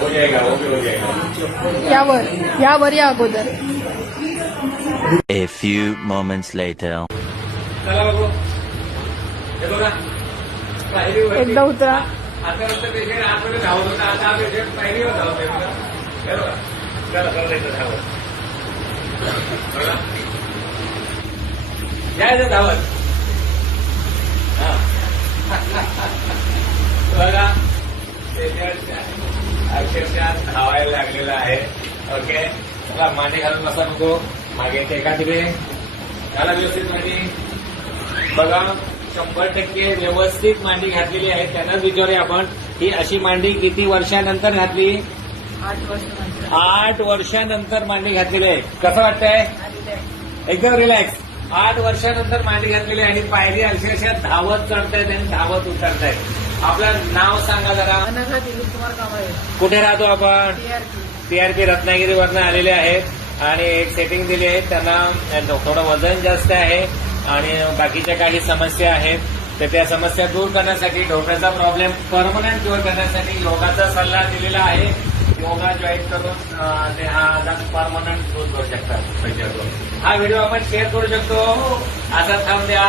हो जाएगा, हो जाएगा. यावर या अगोदर. A few moments later. चला बघू. हे बघा. पायरीवरती. एकदा उतरा. आता फक्त पेशंट आतमध्ये धावत होता, आता हा पेशंट पायरीवर धावतोय बघा. हे बघा. चला इथं धावत. बघा. या इथं धावत. हा. बघा. पेशंट अक्षरशः धावायला लागलेला आहे. ओके. चला मांडी घालून बसा नको. मागे टेका तिथे घाला व्यवस्थित मांडी. बघा 100% व्यवस्थित मांडी घातलेली आहे. त्यांनाच विचारूया आपण ही अशी मांडी किती वर्षानंतर घातली? 8 वर्षानंतर मांडी घातलेली आहे. कसं वाटतंय? एकदम रिलॅक्स. 8 वर्षानंतर मांडी घातलेली आहे आणि पायरी अक्षरशः धावत चढतायत आणि धावत उतरतायत. आपलं नाव सांगा जरा. अनघा दिलीप कुमार कांबळे. कुठे राहतो आपण? TRP रत्नागिरीवरनं आलेले आहेत आणि एक सेटिंग दिली आहे. त्यांना थोडं वजन जास्त आहे आणि बाकीच्या काही समस्या आहेत. तर त्या समस्या दूर करण्यासाठी, डोक्याचा प्रॉब्लेम परमनंट क्युअर करण्यासाठी योगाचा सल्ला दिलेला आहे. योगा जॉईन करून ते हा आजार परमनंट दूर करू शकतात. हा व्हिडिओ आपण शेअर करू शकतो. आता थांब द्या.